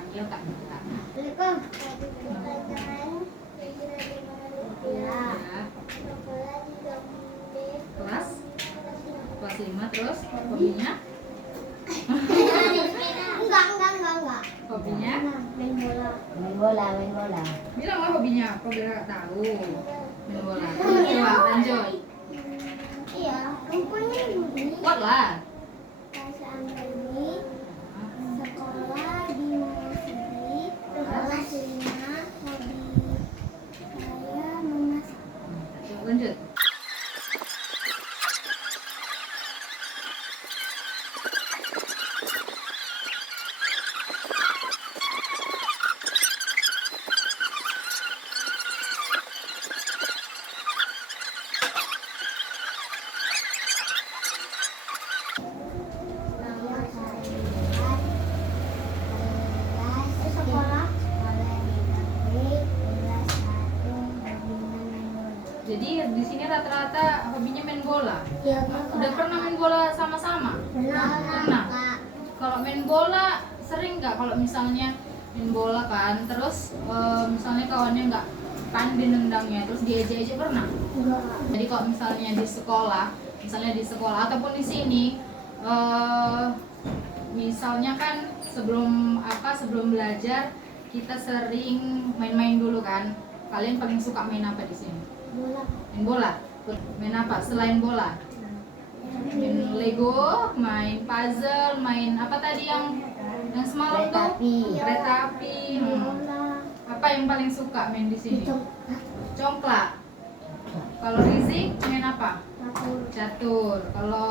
panggil Kak Dita. Ya. Kelas 5 terus hobinya? Enggak. Hobinya? Main bola. Bilang lah hobinya, apa biar Kak tahu. Main bola. Coba lanjut. Iya, rupanya begini. Kuat lah. Bahasa Anggini, sekolah di Musik, kelas 5, hobi saya memasak. Coba lanjut. Nama saya sekolah di negeri kelas 1 hobinya main bola. Jadi di sini rata-rata hobinya main bola. Ya, Udah pernah main bola sama-sama? Pernah. Kak. Kalau main bola sering nggak kalau misalnya main bola kan, terus misalnya kawannya nggak pandai nendangnya, terus diejek-ejek pernah? Enggak. Jadi kalau misalnya di sekolah ataupun di sini, misalnya kan sebelum belajar kita sering main-main dulu kan. Kalian paling suka main apa di sini? Bola. Main bola. Main apa selain bola? Main Lego, main puzzle, main apa tadi yang semalam tuh? Kereta api. Bola. Apa yang paling suka main di sini? Congklak. Kalau Rizik main apa? Catur. Kalau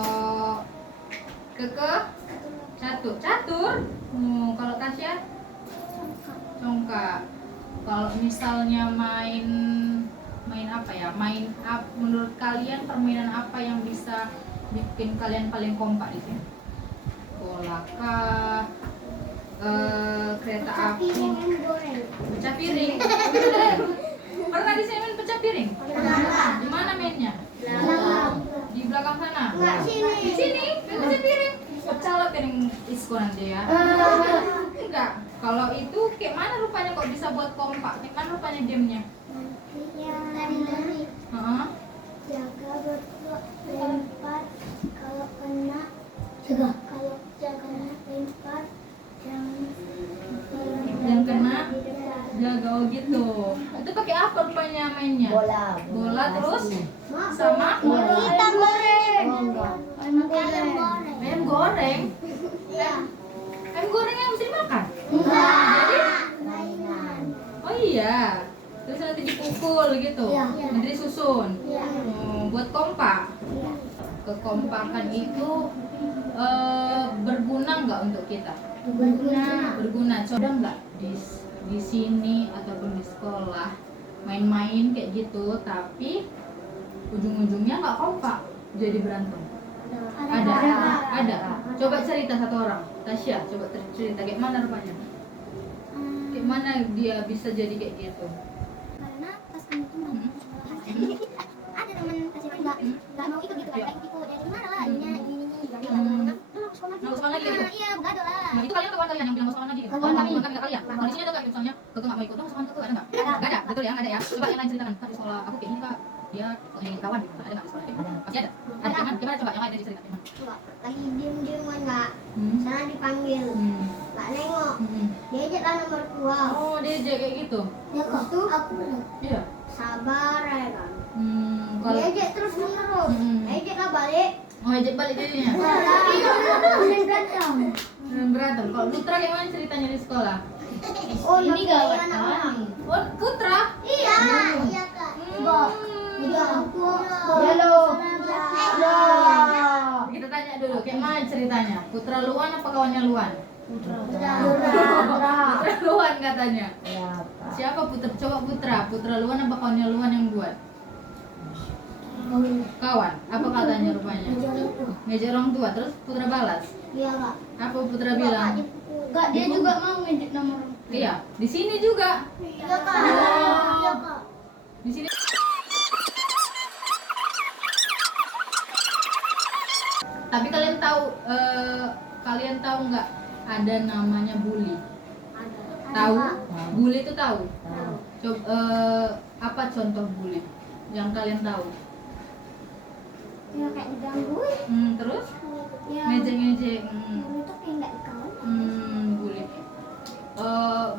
Keke catur. Kalau Tasya congkak. Kalau misalnya main apa ya? Menurut kalian permainan apa yang bisa bikin kalian paling kompak di sini? Bola kah? Kereta api, pecah piring. Pernah di sini main pecah piring? Di mana mainnya? Di belakang sana. Di sini main pecah piring. Pecah lah piring isko nanti ya. Enggak. Kalau itu kayak mana rupanya kok bisa buat kompak? Kayak mana rupanya gamenya? Lari-lari. Heeh. Jaga berbuat lempar kalau kena jaga kalau kena lempar Yang kena jaga gitu. Itu pakai apa rupanya mainnya? Bola terus sama ayam goreng. ayam goreng. Ayam goreng yang bisa dimakan. Enggak. Mainan. Oh iya. Terus nanti dipukul gitu. Iya. Nanti disusun. Iya. Buat kompak. Kekompakan itu berguna nggak untuk kita? Berguna. Coba nggak di sini ataupun di sekolah main-main kayak gitu, tapi ujung-ujungnya nggak kompak, jadi berantem. Ada. Coba cerita satu orang. Tasya, coba cerita kayak mana rupanya? Kayak mana dia bisa jadi kayak gitu? Karena pas kami tuh mau ada teman kasih nggak mau ikut gitu kan, ikut ya gimana lah ininya Nggak usah lagi gitu. iya begadang lah. Nah, itu kalian kawan kalian yang bilang mau lagi gitu. Kawan kami. Bukan kalian. Kalau di sini ada nggak misalnya Keke nggak mau ikut, mau Keke ada nggak? Nggak ada. Betul ya, nggak ada ya. Coba yang lain ceritakan. Kak, di sekolah aku kayak gini Kak, dia kok jadi kawan gitu. Ada nggak di sekolah kayak gitu? Pasti ada. Ada. Gimana coba yang lain dari cerita gimana? Lagi diem nggak sana dipanggil nggak nengok diajak lah nomor 2. Oh, dia kayak gitu. Ya kok tuh aku Iya. sabar ya kan. Kalau Diajak terus menerus. Ajak lah balik. mau ejek balik jadinya. Kemudian berantem. Berantem. Kalau Putra gimana ceritanya di sekolah? Oh Ini gawat anak kali. orang. Oh, Putra. Iya kak. Iya aku. Halo. Kita tanya dulu, kayak mana ceritanya? Putra Luan apa kawannya Luan? Putra. Putra Luan katanya. Ya, Siapa Putra? Coba Putra Luan apa kawannya Luan yang buat? Kawan. Apa katanya rupanya? Ngejek orang tua. Terus Putra balas. Iya kak. Apa Putra bilang? Kak, dia juga mau ngejek nomor. Iya, di sini juga. Iya kak. Iya kak. Di sini. Tapi kalian tahu nggak ada namanya bully? Ada. Tahu? Tahu. Bully itu tahu? Tahu. Coba apa contoh bully yang kalian tahu? Ya kayak digangguin. Terus Ya. ngejek-ngejek. Itu kayak nggak dikawal. Bully.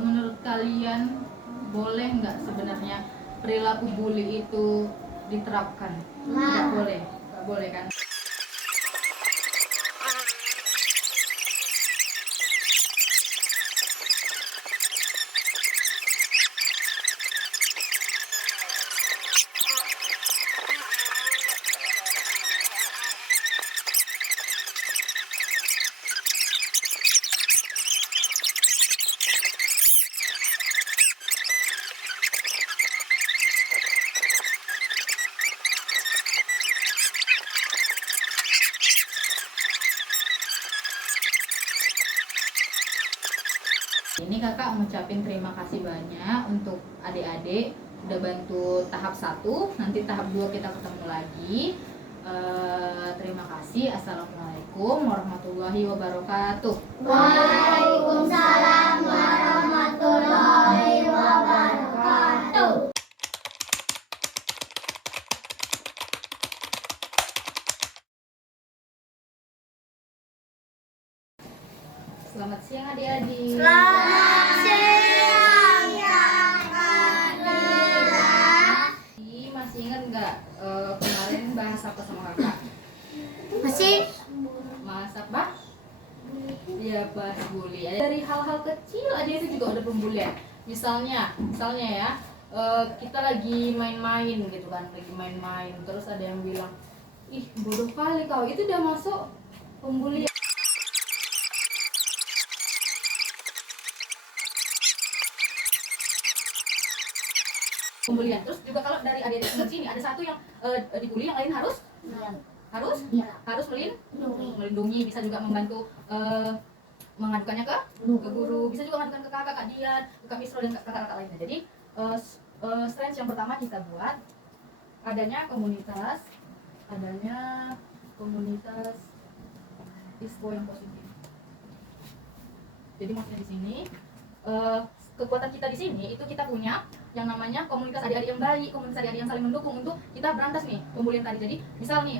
Menurut kalian boleh nggak sebenarnya perilaku bully itu diterapkan? Nggak boleh, nggak boleh kan? Ini kakak ngucapin terima kasih banyak untuk adik-adik udah bantu tahap 1, nanti tahap 2 kita ketemu lagi. Terima kasih. Assalamualaikum warahmatullahi wabarakatuh. Waalaikumsalam warahmatullahi wabarakatuh. Selamat siang adik-adik. Selamat siang ya Kak. Masih ingat nggak kemarin bahas apa sama kakak? Masih Bahas apa? Ya, bahas bully. Dari hal-hal kecil aja itu juga ada pembulian. Misalnya ya, kita lagi main-main gitu kan, lagi main-main. Terus ada yang bilang, ih bodoh kali kau, itu udah masuk pembulian. Pembulian. Terus juga kalau dari adik-adik di sini ada satu yang dibully, yang lain harus melindungi, bisa juga membantu mengadukannya ke guru, bisa juga mengadukan ke kakak, kak Dian, ke kak Misro dan kakak-kakak lainnya. Jadi strength yang pertama kita buat adanya komunitas ISPO yang positif. Jadi maksudnya di sini kekuatan kita di sini itu kita punya yang namanya komunitas adik-adik yang baik, komunitas adik-adik yang saling mendukung untuk kita berantas nih pembulian tadi. Jadi misal nih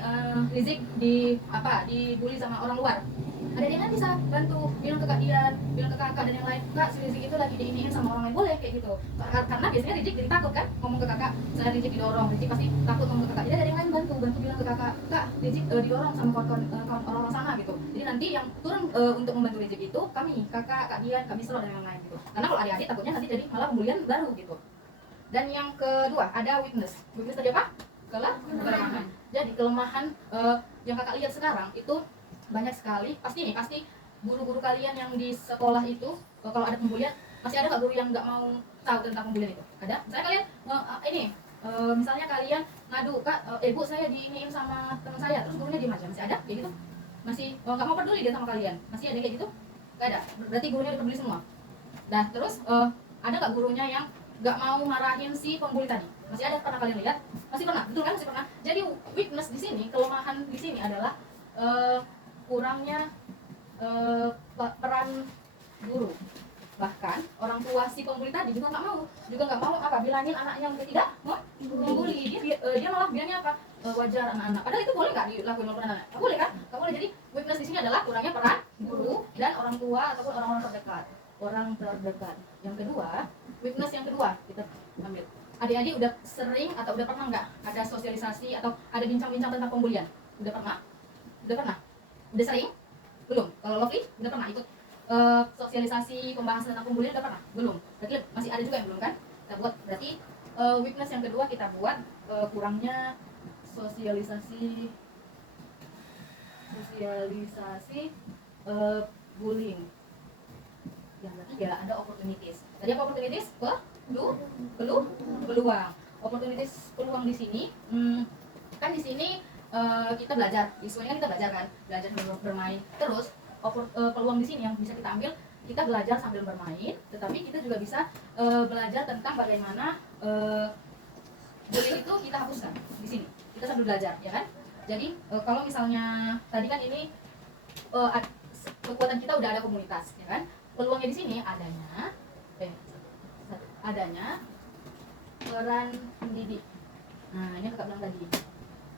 Rizik dibully sama orang luar, adik-adik kan bisa bantu bilang ke kak Dian, bilang ke kakak dan yang lain, kak si Rizik itu lagi diiniin sama orang lain, boleh kayak gitu. Karena biasanya Rizik jadi takut kan ngomong ke kakak, misalnya Rizik didorong, Rizik pasti takut ngomong ke kakak. Jadi ada yang lain bantu bilang ke kakak, kak Rizik didorong sama kawan orang sana gitu. Jadi nanti yang turun untuk membantu Rizik itu kami, kakak, kak Dian, kak Misro dan yang lain gitu. Karena kalau adik-adik takutnya nanti jadi malah pembulian baru gitu. Dan yang kedua ada weakness. Weakness tadi apa? Kelemahan. Jadi kelemahan yang kakak lihat sekarang itu banyak sekali. Pasti guru-guru kalian yang di sekolah itu kalau ada pembulian, masih ada nggak guru yang nggak mau tahu tentang pembulian itu? Ada? Misalnya kalian misalnya kalian ngadu, kak, bu saya diiniin sama teman saya, terus gurunya diem aja, masih ada kayak gitu? Masih nggak mau peduli dia sama kalian? Masih ada kayak gitu? Nggak ada. Berarti gurunya udah peduli semua. Nah terus ada nggak gurunya yang nggak mau marahin si pembuli tadi? Masih ada? Pernah kalian lihat? Masih pernah? Betul kan? Masih pernah. Jadi weakness di sini, kelemahan di sini adalah kurangnya peran guru. Bahkan orang tua si pembuli tadi juga nggak mau apa bilangin anaknya untuk tidak membuli. Dia malah bilangnya apa? Wajar anak-anak. Padahal itu boleh nggak dilakukan oleh anak-anak? Nggak boleh kan? Nggak boleh. Jadi weakness di sini adalah kurangnya peran guru dan orang tua ataupun orang-orang terdekat. Yang kedua, weakness yang kedua kita ambil. Adik-adik udah sering atau udah pernah nggak ada sosialisasi atau ada bincang-bincang tentang pembulian? Udah pernah? Udah sering? Belum? Kalau Lofi udah pernah ikut sosialisasi pembahasan tentang pembulian, udah pernah? Belum? Berarti masih ada juga yang belum kan? Kita buat. Berarti weakness yang kedua kita buat kurangnya sosialisasi bullying. Yang ketiga ada opportunities. Tadi apa opportunities? Peluang di sini. Kan di sini kita belajar. Isunya kan kita belajar kan, belajar bermain. Terus peluang di sini yang bisa kita ambil, kita belajar sambil bermain, tetapi kita juga bisa belajar tentang bagaimana bullying itu kita hapuskan di sini. Kita sambil belajar, ya kan? Jadi kalau misalnya tadi kan ini kekuatan kita udah ada komunitas, ya kan? Peluangnya di sini adanya adanya peran pendidik. Nah, ini kakak bilang tadi.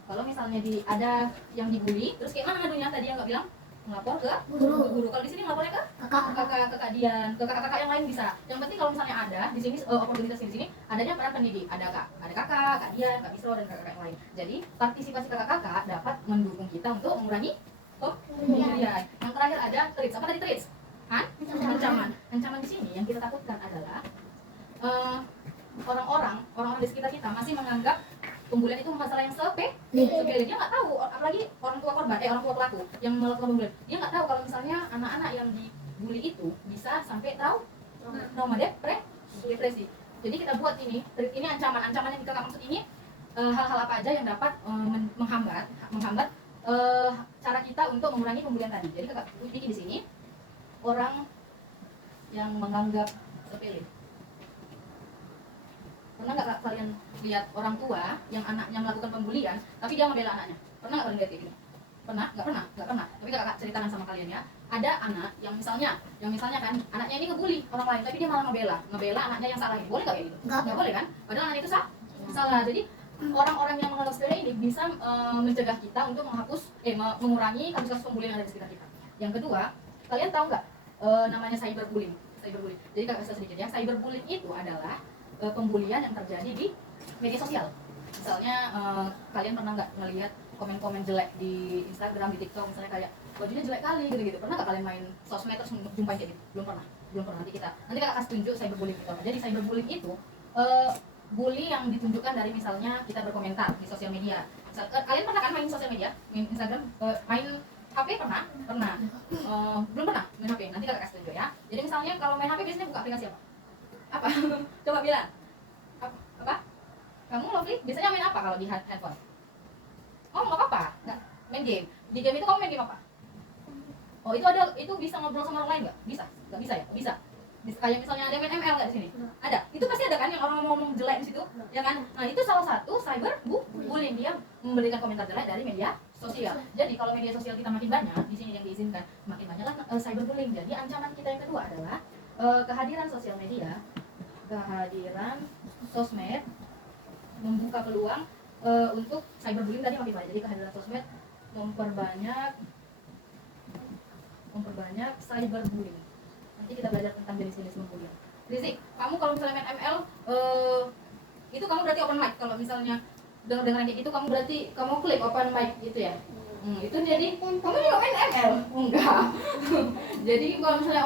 Kalau misalnya ada yang dibully, terus kayak mana ngadunya tadi yang kakak bilang? Melapor ke guru. Kalau di sini melapornya ke kakak Dian, ke kakak-kakak yang lain bisa. Yang penting kalau misalnya ada di sini oportunitas di sini adanya peran pendidik, ada kakak, kak Dian, kak Bisro dan kakak yang lain. Jadi partisipasi kakak-kakak dapat mendukung kita untuk mengurangi pemberian. Yang terakhir ada treats. Apa tadi treats? Ancaman. Ancaman di sini yang kita takutkan adalah orang-orang di sekitar kita masih menganggap pembulian itu masalah yang sepele. Dia nggak tahu, apalagi orang tua korban, orang tua pelaku yang melakukan pembulian. Dia nggak tahu kalau misalnya anak-anak yang dibully itu bisa sampai trauma depresi. Jadi kita buat ini ancaman yang kita maksud ini hal-hal apa aja yang dapat menghambat cara kita untuk mengurangi pembulian tadi. Jadi kakak bikin di sini orang yang menganggap sepele. Pernah nggak kalian lihat orang tua yang anaknya melakukan pembulian tapi dia membela anaknya? Pernah nggak kalian lihat kayak gitu? Pernah? Nggak pernah. Tapi kakak ceritakan sama kalian ya. Ada anak yang misalnya kan anaknya ini ngebully orang lain tapi dia malah ngebela anaknya yang salah. Boleh nggak kayak gitu? Nggak boleh kan? Padahal anak itu salah. Jadi orang-orang yang menganggap sepele ini bisa mencegah kita untuk mengurangi kasus pembulian yang ada di sekitar kita. Yang kedua, kalian tahu nggak namanya cyberbullying? Jadi kakak bisa sedikit ya. Cyberbullying itu adalah pembulian yang terjadi di media sosial. Misalnya kalian pernah nggak ngelihat komen-komen jelek di Instagram, di TikTok, misalnya kayak bajunya jelek kali gitu. Pernah nggak kalian main sosmed terus jumpai kayak gitu? Belum pernah. Nanti kakak kasih tunjuk cyberbullying itu apa. Jadi cyberbullying itu bully yang ditunjukkan dari misalnya kita berkomentar di sosial media. Kalian pernah kan main sosial media, main Instagram, main HP pernah? Belum pernah main HP. Nanti kakak kasih tunjuk ya. Jadi misalnya kalau main HP biasanya buka aplikasi apa? Coba bilang. Apa? Kamu Lovely biasanya main apa kalau di handphone? Oh, nggak apa-apa. Nggak main game. Di game itu kamu main game apa? Oh, itu bisa ngobrol sama orang lain nggak? Bisa. Nggak bisa ya? Bisa. Kayak misalnya ada main ML nggak di sini? Ada. Itu pasti ada kan yang orang ngomong jelek di situ, ya kan? Nah, itu salah satu cyberbullying, dia memberikan komentar jelek dari media sosial. Jadi kalau media sosial kita makin banyak, di sini yang diizinkan, makin banyaklah cyberbullying. Jadi ancaman kita yang kedua adalah kehadiran sosial media, kehadiran sosmed membuka peluang untuk cyberbullying tadi makin banyak. Jadi kehadiran sosmed memperbanyak cyberbullying. Nanti kita belajar tentang jenis-jenis pembulian. Rizik, kamu kalau misalnya main ML itu kamu berarti open mic. Kalau misalnya dengar kayak gitu kamu klik open mic gitu ya. Itu jadi kamu juga main ML? Enggak. Jadi kalau misalnya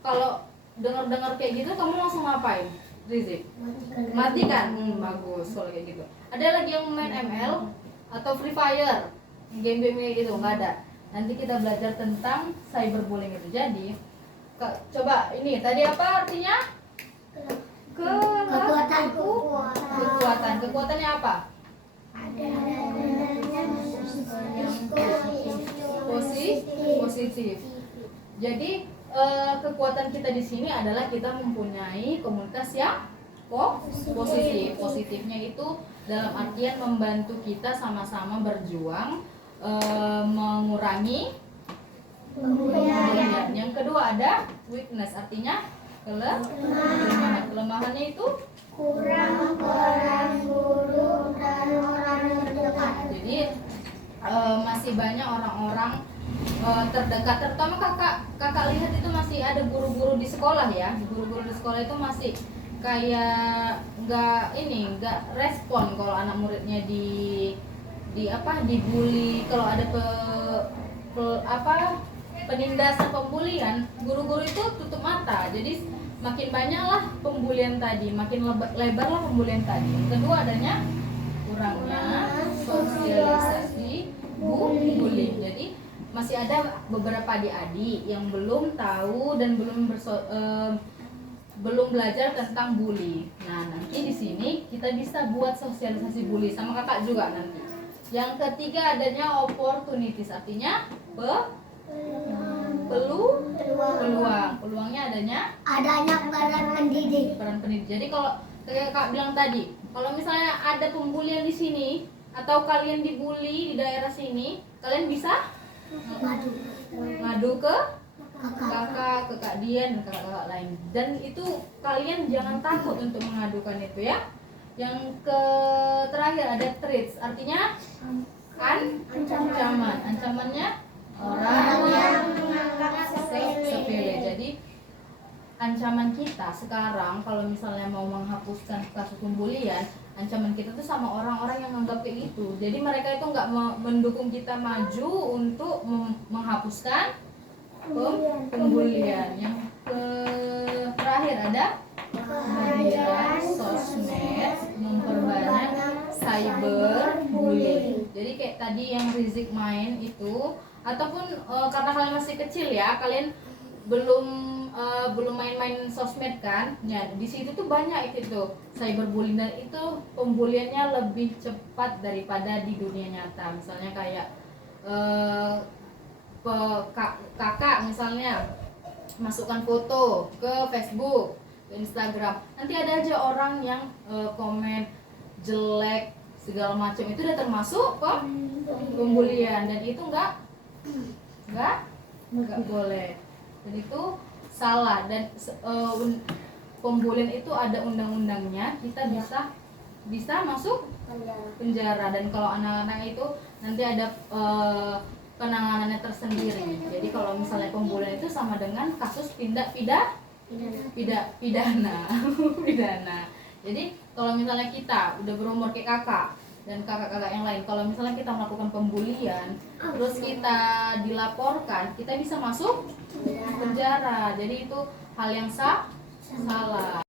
kalau dengar kayak gitu kamu langsung ngapain? Rizik, matikan. Bagus kalau kayak gitu. Ada lagi yang main ML atau Free Fire, game-game kayak gitu? Nggak ada. Nanti kita belajar tentang cyberbullying itu. Jadi coba ini tadi apa artinya? Kekuatannya apa? Positif. Jadi kekuatan kita di sini adalah kita mempunyai komunitas yang positif. Positifnya itu dalam artian membantu kita sama-sama berjuang mengurangi pembulian. Yang kedua ada weakness, artinya kelemahan. Kelemahannya itu kurang peran guru dan orang terdekat. Jadi masih banyak orang-orang terdekat, terutama kakak lihat itu masih ada guru-guru di sekolah ya. Guru-guru di sekolah itu masih kayak nggak respon kalau anak muridnya dibully. Kalau ada penindasan pembulian, guru-guru itu tutup mata. Jadi makin banyaklah pembulian tadi, makin lebarlah pembulian tadi. Kedua adanya kurangnya sosialisasi bullying. Jadi masih ada beberapa adik-adik yang belum tahu dan belum belajar tentang bully. Nah, nanti di sini kita bisa buat sosialisasi bully sama kakak juga nanti. Yang ketiga adanya opportunities, artinya peluangnya adanya peran pendidik. Jadi kalau kayak kak bilang tadi, kalau misalnya ada pembulian di sini atau kalian dibully di daerah sini, kalian bisa ngadu ke kakak, ke Kak Dian, dan kakak-kakak lain. Dan itu kalian jangan takut untuk mengadukan itu ya. Yang terakhir ada threats, artinya ancaman. Ancamannya orang yang sepele. Jadi ancaman kita sekarang kalau misalnya mau menghapuskan kasus pembulian, ancaman kita tuh sama orang-orang yang menganggap kayak gitu. Jadi mereka itu nggak mendukung kita maju untuk menghapuskan pembulian. Yang terakhir ada kehadiran sosmed memperbanyak cyberbullying. Jadi kayak tadi yang Rizik main itu, ataupun karena kalian masih kecil ya, kalian belum main-main sosmed kan? Ya, di situ tuh banyak itu cyberbullying, dan itu pembuliannya lebih cepat daripada di dunia nyata. Misalnya kayak kakak misalnya masukkan foto ke Facebook, ke Instagram, nanti ada aja orang yang komen jelek segala macam, itu udah termasuk kok pembulian, dan itu nggak boleh, dan itu salah. Dan pembulian itu ada undang-undangnya, kita bisa masuk penjara, dan kalau anak-anak itu nanti ada penanganannya tersendiri. Jadi kalau misalnya pembulian itu sama dengan kasus tindak pidana. Jadi kalau misalnya kita udah berumur kayak kakak dan kakak-kakak yang lain, kalau misalnya kita melakukan pembulian terus kita dilaporkan, kita bisa masuk penjara. Jadi itu hal yang salah.